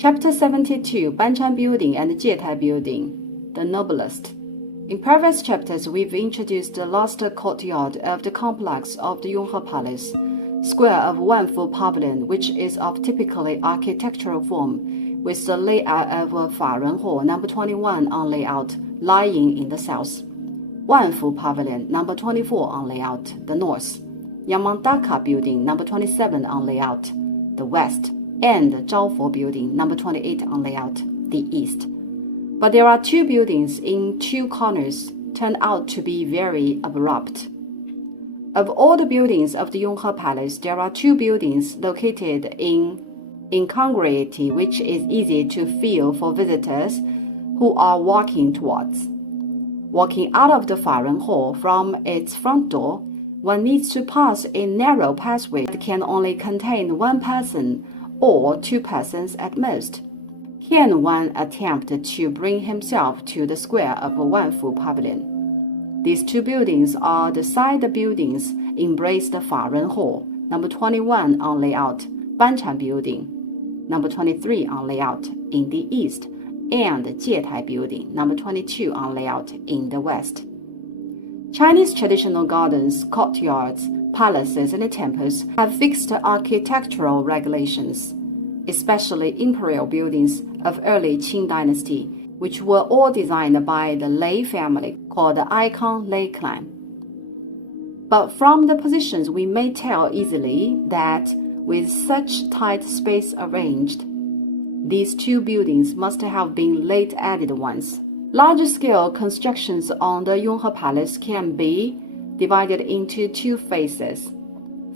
Chapter 72, Banchan Building and Jietai Building, the noblest. In previous chapters, we've introduced the last courtyard of the complex of the Yonghe Palace, square of Wanfu Pavilion, which is of typically architectural form, with the layout of Farenho number 21 on layout, lying in the south. Wanfu Pavilion number 24 on layout, the north. Yangmangdaka Building number 27 on layout, the west. And Zhaofo Building number 28 on layout, the east. But there are two buildings in two corners turned out to be very abrupt. Of all the buildings of the Yonghe Palace, there are two buildings located in incongruity which is easy to feel for visitors who are walking towards. Walking out of the Faren Hall from its front door, one needs to pass a narrow pathway that can only contain one person or two persons at most. Can one attempt to bring himself to the square of Wanfu Pavilion? These two buildings are the side buildings embrace the Faren Hall, number 21 on layout, Banchan Building, number 23 on layout in the east, and Jietai Building, number 22 on layout in the west. Chinese traditional gardens, courtyards, palaces, and temples have fixed architectural regulations, especially imperial buildings of early Qing dynasty, which were all designed by the Lei family, called the Icon Lei clan. But from the positions we may tell easily that with such tight space arranged, these two buildings must have been late added ones. Large-scale constructions on the Yonghe Palace can be divided into two phases.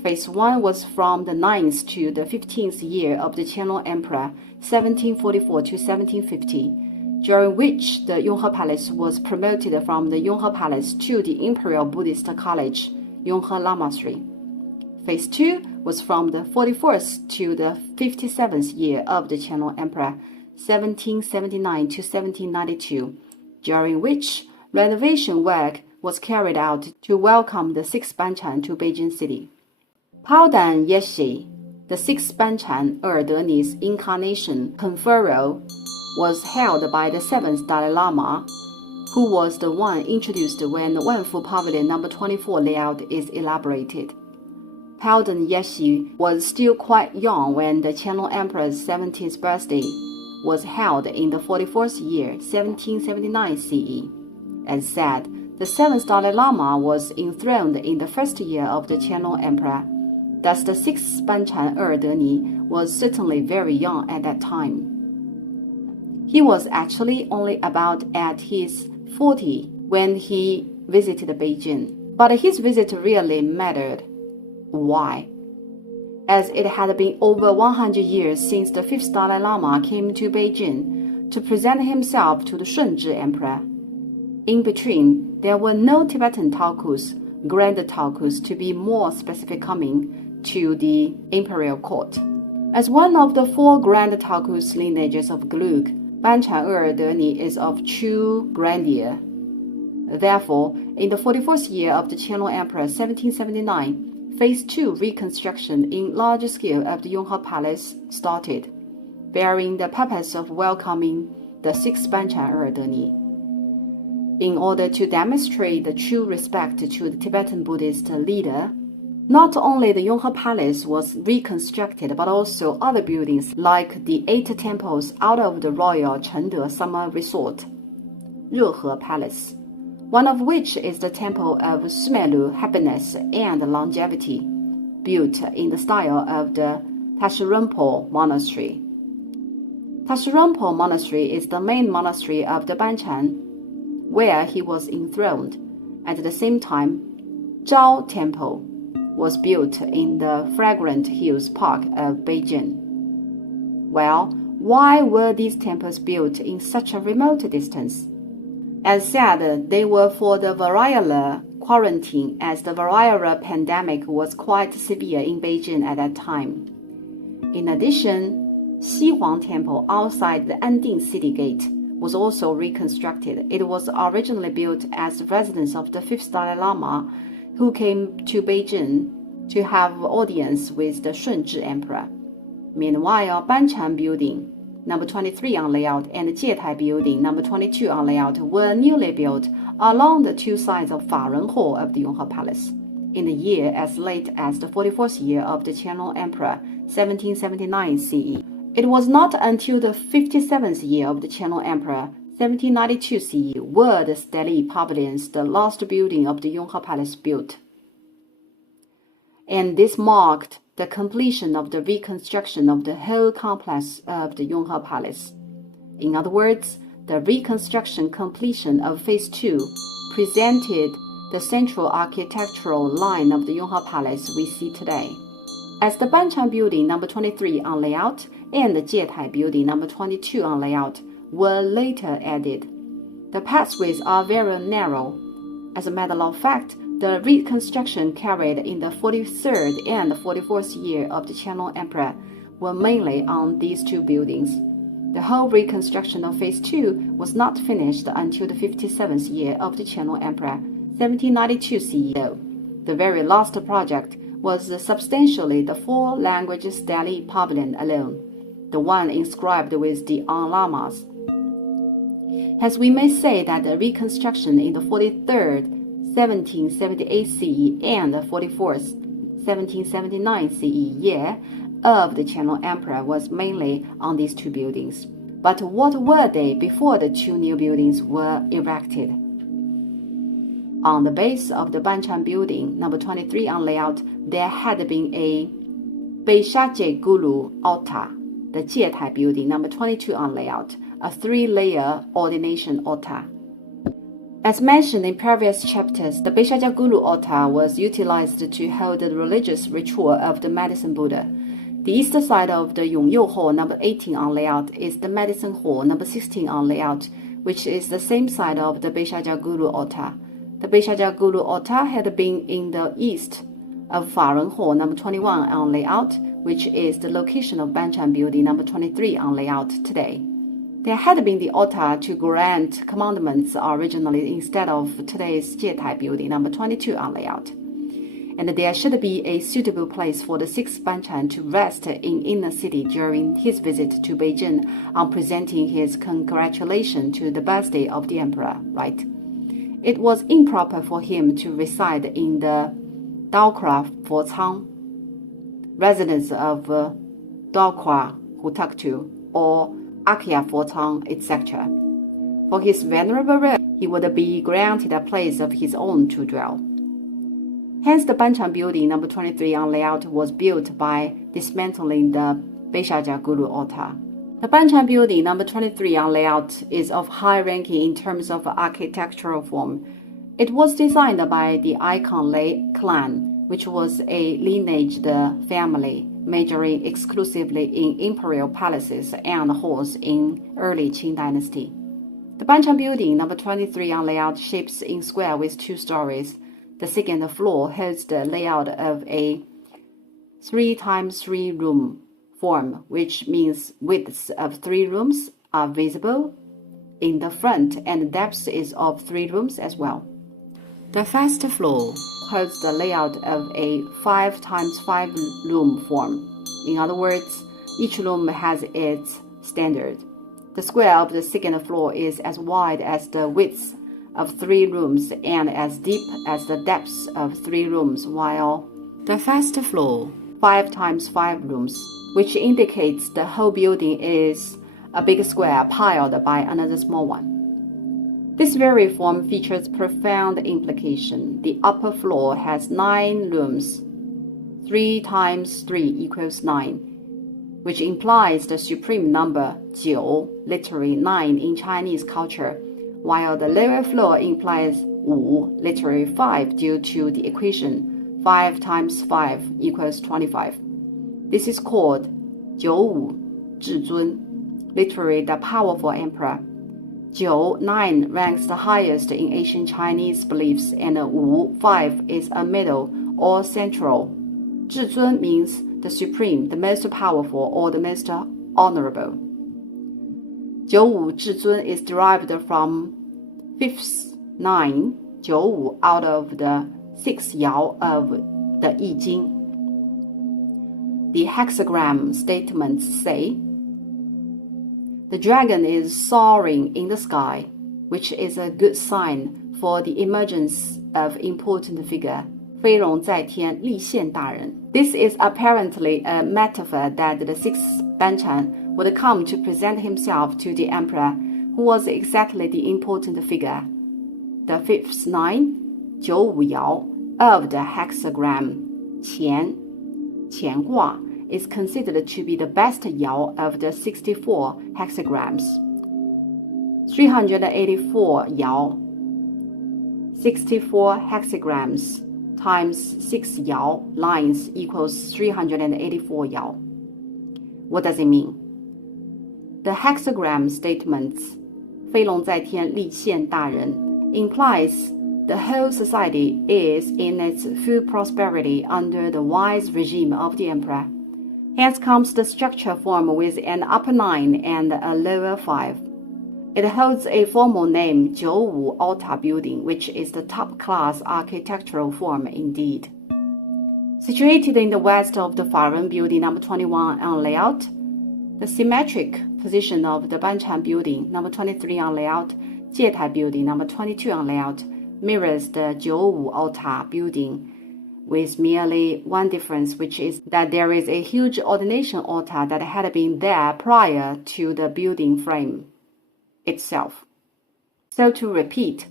Phase 1 was from the 9th to the 15th year of the Qianlong Emperor, 1744 to 1750, during which the Yonghe Palace was promoted from the Yonghe Palace to the Imperial Buddhist College, Yonghe Lamasery. Phase 2 was from the 41st to the 57th year of the Qianlong Emperor, 1779 to 1792, during which renovation work was carried out to welcome the sixth Banchan to Beijing City. Paodan Yeshi, the sixth Banchan Erdeni's incarnation conferral, was held by the seventh Dalai Lama, who was the one introduced when Wanfu Pavilion number 24 layout is elaborated. Paodan Yeshi was still quite young when the Qianlong Emperor's 70th birthday was held in the 44th year, 1779 CE. As said, the seventh Dalai Lama was enthroned in the first year of the Qianlong Emperor. Thus, the sixth Banchan Erdeni was certainly very young at that time. He was actually only about at his 40 when he visited Beijing, but his visit really mattered. Why? As it had been over 100 years since the fifth Dalai Lama came to Beijing to present himself to the Shunzhi Emperor. In between, there were no Tibetan Taokus, grand Taokus to be more specific, coming to the imperial court. As one of the four grand Taokus lineages of Gelug, Banchan Erdeni is of true grandeur. Therefore, in the 44th year of the Qianlong Emperor 1779, Phase 2 reconstruction in large scale of the Yonghe Palace started, bearing the purpose of welcoming the sixth Banchan Erdeni. In order to demonstrate the true respect to the Tibetan Buddhist leader, not only the Yonghe Palace was reconstructed, but also other buildings like the 8 temples out of the Royal Chengde Summer Resort, Rehe Palace, one of which is the Temple of Sumelu, Happiness and Longevity, built in the style of the Tashirumpo Monastery. Tashirumpo Monastery is the main monastery of the Banchan, where he was enthroned. At the same time, Zhao Temple was built in the Fragrant Hills Park of Beijing. Well, why were these temples built in such a remote distance? As said, they were for the variola quarantine, as the variola pandemic was quite severe in Beijing at that time. In addition, Xihuang Temple outside the Anding City Gate was also reconstructed. It was originally built as the residence of the fifth Dalai Lama, who came to Beijing to have audience with the Shunzhi Emperor. Meanwhile, Banchan Building, number 23 on layout, and Jietai Building, number 22 on layout, were newly built along the two sides of Faren Hall of the Yonghe Palace in the year as late as the 44th year of the Qianlong Emperor, 1779 CE. It was not until the 57th year of the Qianlong Emperor, 1792 CE, were the stately pavilions, the last building of the Yonghe Palace, built. And this marked the completion of the reconstruction of the whole complex of the Yonghe Palace. In other words, the reconstruction completion of Phase 2 presented the central architectural line of the Yonghe Palace we see today. As the Banchan Building, number 23 on layout, and the Jietai Building, number 22 on layout, were later added, the pathways are very narrow. As a matter of fact, the reconstruction carried in the 43rd and 44th year of the Qianlong Emperor were mainly on these two buildings. The whole reconstruction of Phase 2 was not finished until the 57th year of the Qianlong Emperor, 1792 CE. The very last project was substantially the four-language stately pavilion alone, the one inscribed with the Lamas. Hence, we may say that the reconstruction in the 43rd, 1778 CE and the 44th, 1779 CE year of the Qianlong Emperor was mainly on these two buildings. But what were they before the two new buildings were erected? On the base of the Banchan Building, number 23 on layout, there had been a Beishaje Guru altar. The Jietai Building, number 22 on layout, a three-layer ordination altar. As mentioned in previous chapters, the Beishaja Guru altar was utilized to hold the religious ritual of the Medicine Buddha. The east side of the Yonghe Hall, number 18 on layout, is the Medicine Hall, number 16 on layout, which is the same side of the Beishaja Guru altar. The Beishaja Guru altar had been in the east of Faren Hall, number 21 on layout, which is the location of Banchan Building, number 23 on layout today. There had been the altar to grant commandments originally instead of today's Jietai Building, number 22 on layout. And there should be a suitable place for the sixth Banchan to rest in inner city during his visit to Beijing on presenting his congratulation to the birthday of the emperor, right? It was improper for him to reside in the Daokra Focang, residence of Daokra Hutaktu, or Akia Focang, etc. For his venerable relic, he would be granted a place of his own to dwell. Hence, the Banchan Building, number 23 on layout, was built by dismantling the Beishaja Guru altar. The Banchan Building, number 23 on layout, is of high ranking in terms of architectural form. It was designed by the Icon Lei clan, which was a lineaged family, majoring exclusively in imperial palaces and halls in early Qing dynasty. The Banchan Building, number 23 on layout, shapes in square with two stories. The second floor holds the layout of a 3x3 room form, which means widths of 3 rooms are visible in the front and depth is of 3 rooms as well. The first floor holds the layout of a 5x5 room form. In other words, each room has its standard. The square of the second floor is as wide as the width of 3 rooms and as deep as the depths of 3 rooms, while the first floor, 5x5 rooms, which indicates the whole building is a big square piled by another small one. This very form features profound implication. The upper floor has 9 rooms. 3 times 3 equals 9, which implies the supreme number 9, literally 9 in Chinese culture, while the lower floor implies 5, literally 5, due to the equation 5 times 5 equals 25. This is called 95 Zhizun, literally the powerful emperor. 9 ranks the highest in ancient Chinese beliefs, and 5 is a middle or central. 至尊 means the supreme, the most powerful, or the most honorable. 95 至尊 is derived from 5th 9, 95 out of the 6th yao of the I Ching. The hexagram statements say The dragon is soaring in the sky, which is a good sign for the emergence of important figure. 飞龙在天，立宪大人. This is apparently a metaphor that the sixth Banchan would come to present himself to the emperor, who was exactly the important figure. The fifth nine, 九五爻, of the hexagram 乾卦 is considered to be the best yao of the 64 hexagrams. 384 yao, 64 hexagrams times 6 yao lines equals 384 yao. What does it mean? The hexagram statements 飞龙在天，立宪大人 implies the whole society is in its full prosperity under the wise regime of the emperor. Hence comes the structure form with an upper 9 and a lower 5. It holds a formal name, 95 Altar Building, which is the top-class architectural form indeed. Situated in the west of the Faren Building number 21 on layout, the symmetric position of the Banchan Building number 23 on layout, Jietai Building number 22 on layout, mirrors the 95 Altar Building, with merely one difference, which is that there is a huge ordination altar that had been there prior to the building frame itself. So to repeat,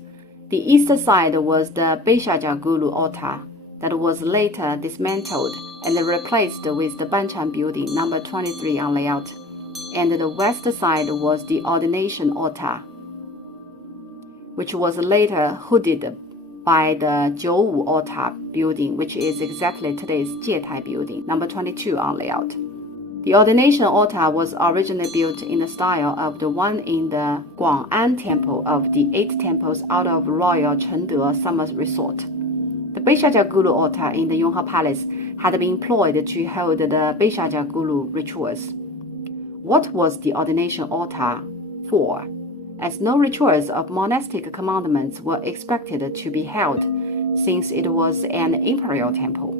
the east side was the Beishajiagulu altar that was later dismantled and replaced with the Banchan Building number 23 on layout, and the west side was the ordination altar, which was later hooded by the 95 Altar Building, which is exactly today's Jietai Building, number 22 on layout. The ordination altar was originally built in the style of the one in the Guang'an Temple of the 8 temples out of Royal Chengde Summer Resort. The Beishajiagulu altar in the Yonghe Palace had been employed to hold the Beishajiagulu rituals. What was the ordination altar for? As no rituals of monastic commandments were expected to be held, since it was an imperial temple.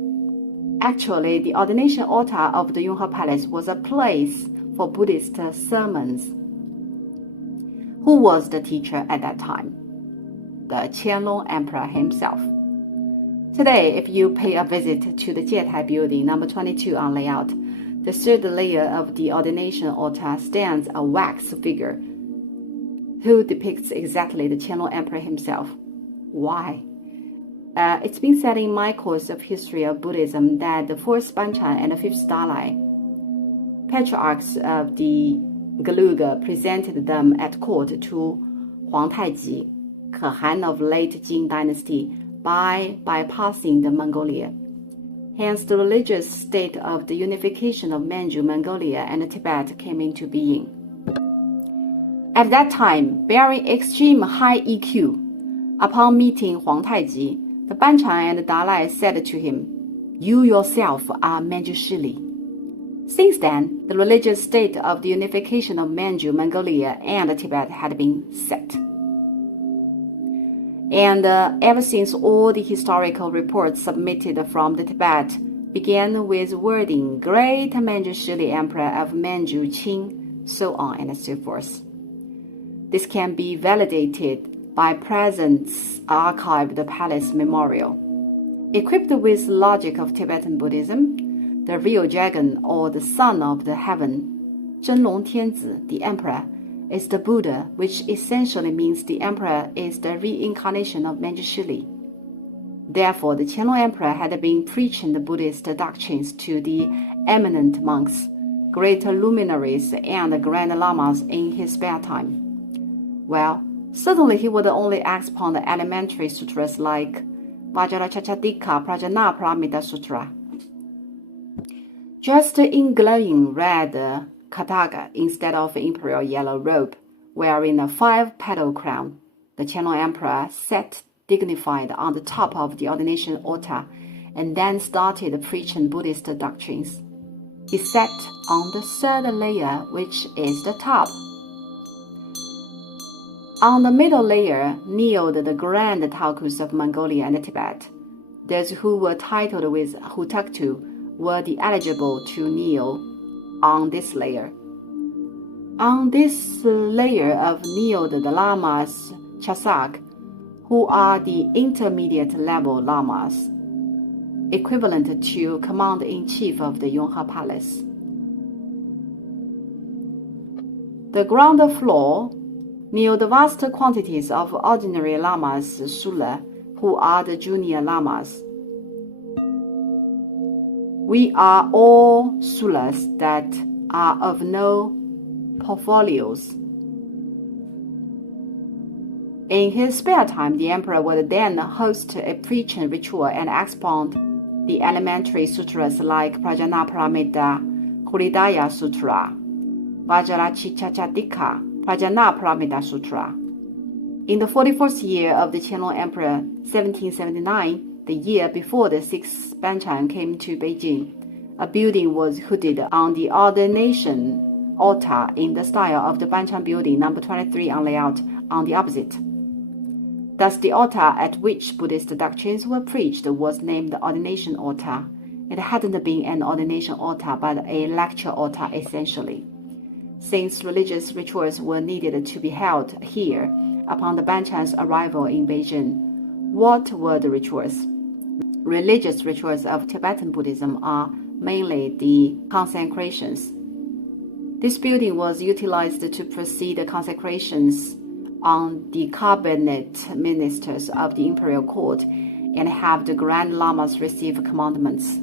Actually, the ordination altar of the Yonghe Palace was a place for Buddhist sermons. Who was the teacher at that time? The Qianlong Emperor himself. Today, if you pay a visit to the Jietai Building number 22 on layout, the third layer of the ordination altar stands a wax figure who depicts exactly the Qianlong Emperor himself. Why? It's been said in my course of history of Buddhism that the fourth Banchan and the fifth Dalai, patriarchs of the Galuga, presented them at court to Huang Taiji, Kehan of late Jin dynasty, by bypassing the Mongolia. Hence, the religious state of the unification of Manchu, Mongolia, and Tibet came into being. At that time, bearing extreme high EQ, upon meeting Huang Taiji, the Banchan and Dalai said to him, "You yourself are Manjushili." Since then, the religious state of the unification of Manchu, Mongolia, and Tibet had been set. And ever since, all the historical reports submitted from the Tibet began with wording "Great Manjushili Emperor of Manchu Qing," so on and so forth. This can be validated by presents archived palace memorial. Equipped with logic of Tibetan Buddhism, the real dragon or the son of the heaven, Zhenlong Tianzi, the emperor, is the Buddha, which essentially means the emperor is the reincarnation of Manjushili. Therefore, the Qianlong Emperor had been preaching the Buddhist doctrines to the eminent monks, great luminaries, and grand lamas in his spare time. Well, certainly he would only expound the elementary sutras like Vajrachachadika Prajna Paramita Sutra. Just in glowing red kataga instead of imperial yellow robe, wearing a 5-petal crown, the Qianlong Emperor sat dignified on the top of the ordination altar and then started preaching Buddhist doctrines. He sat on the third layer, which is the top. On the middle layer kneeled the grand Taokus of Mongolia and Tibet. Those who were titled with Hutaktu were the eligible to kneel on this layer. On this layer of Neo the Lamas Chasak, who are the intermediate level lamas, equivalent to commander-in-chief of the Yonghe Palace. The ground floor Neo the vast quantities of ordinary lamas Sula, who are the junior lamas. We are all Sulas that are of no portfolios. In his spare time, the emperor would then host a preaching ritual and expound the elementary sutras like Prajnaparamita, Hridaya Sutra, Vajrachichachadika, Prajnaparamita Sutra. In the 44th year of the Qianlong Emperor, 1779, the year before the 6th Banchan came to Beijing, a building was hooded on the ordination altar in the style of the Banchan building number 23 on layout on the opposite. Thus, the altar at which Buddhist doctrines were preached was named the ordination altar. It hadn't been an ordination altar but a lecture altar essentially, since religious rituals were needed to be held here upon the Banchan's arrival in Beijing. What were the rituals? Religious rituals of Tibetan Buddhism are mainly the consecrations. This building was utilized to proceed the consecrations on the cabinet ministers of the imperial court and have the grand lamas receive commandments.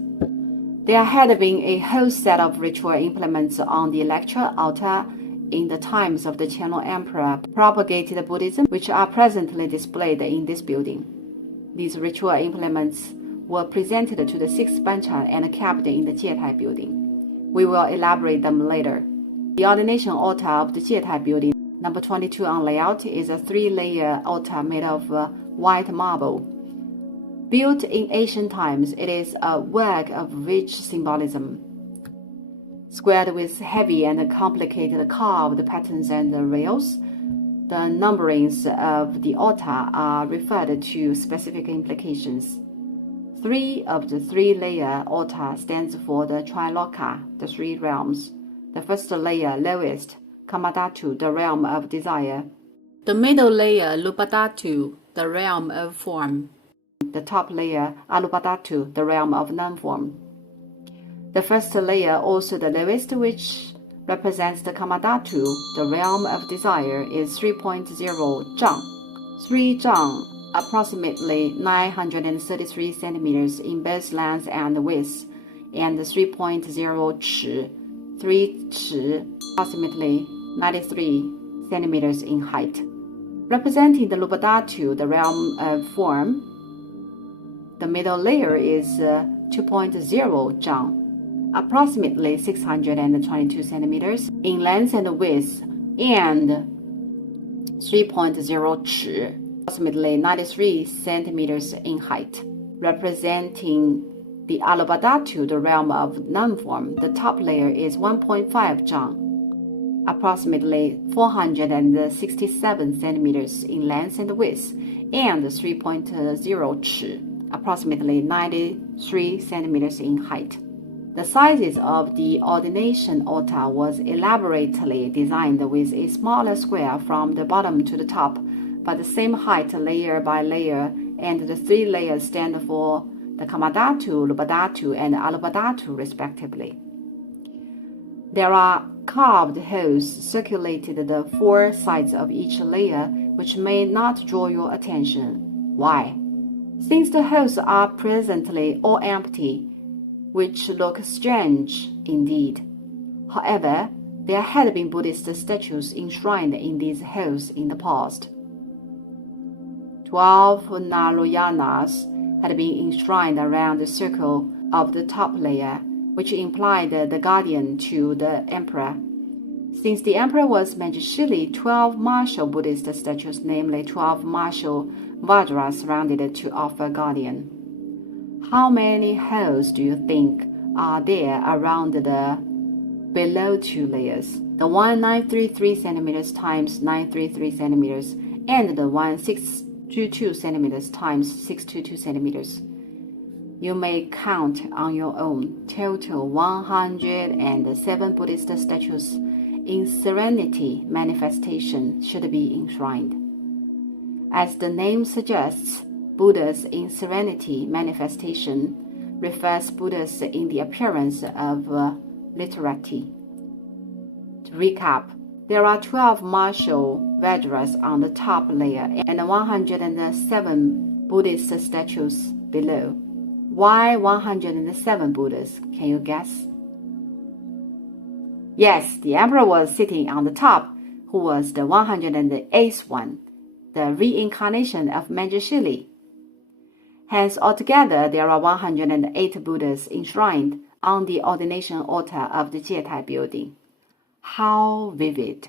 There had been a whole set of ritual implements on the lecture altar in the times of the Qianlong Emperor propagated Buddhism, which are presently displayed in this building. These ritual implements were presented to the 6th Banchan and kept in the Jietai building. We will elaborate them later. The ordination altar of the Jietai building, number 22 on layout, is a 3-layer altar made of white marble. Built in ancient times, it is a work of rich symbolism, squared with heavy and complicated carved patterns and rails. The numberings of the altar are referred to specific implications. 3 of the 3-layer altar stands for the Triloka, the 3 realms. The first layer, lowest, Kamadhatu, the realm of desire. The middle layer, Lupadhatu, the realm of form. The top layer, Alupadhatu, the realm of non-form. The first layer, also the lowest, which represents the Kamadhatu, the realm of desire, is 3.0 zhang. 3 zhang, approximately 933 centimeters in both length and width, and 3.0 chi, 3 chi, approximately 93 centimeters in height. Representing the Lupadhatu, the realm of form, the middle layer is 2.0 zhang, approximately 622 centimeters in length and width, and 3.0 chi, approximately 93 centimeters in height. Representing the Alupadhatu, the realm of non-form, the top layer is 1.5 zhang, approximately 467 centimeters in length and width, and 3.0 chi, approximately 93 centimeters in height. The sizes of the ordination altar was elaborately designed with a smaller square from the bottom to the top, but the same height layer by layer, and the 3 layers stand for the Kamadhatu, Lupadhatu, and Alupadhatu respectively. There are carved holes circulated the 4 sides of each layer, which may not draw your attention. Why? Since the holes are presently all empty, which look strange indeed. However, there had been Buddhist statues enshrined in these holes in the past. 12 Narayanas had been enshrined around the circle of the top layer, which implied the guardian to the emperor. Since the emperor was Manjushri, 12 martial Buddhist statues, namely 12 martial Vajras, surrounded to offer guardian. How many holes do you think are there around the below 2 layers? The one 933 centimeters times 933 centimeters, and the one 622 centimeters times 622 centimeters. You may count on your own. Total 107 Buddhist statues in serenity manifestation should be enshrined. As the name suggests, Buddhas in serenity manifestation refers Buddhas in the appearance of literati. To recap, there are 12 martial Vajras on the top layer and 107 Buddhist statues below. Why 107 Buddhas? Can you guess? Yes, the emperor was sitting on the top, who was the 108th one, the reincarnation of Manjushri. Hence, altogether, there are 108 Buddhas enshrined on the ordination altar of the Jietai building. How vivid!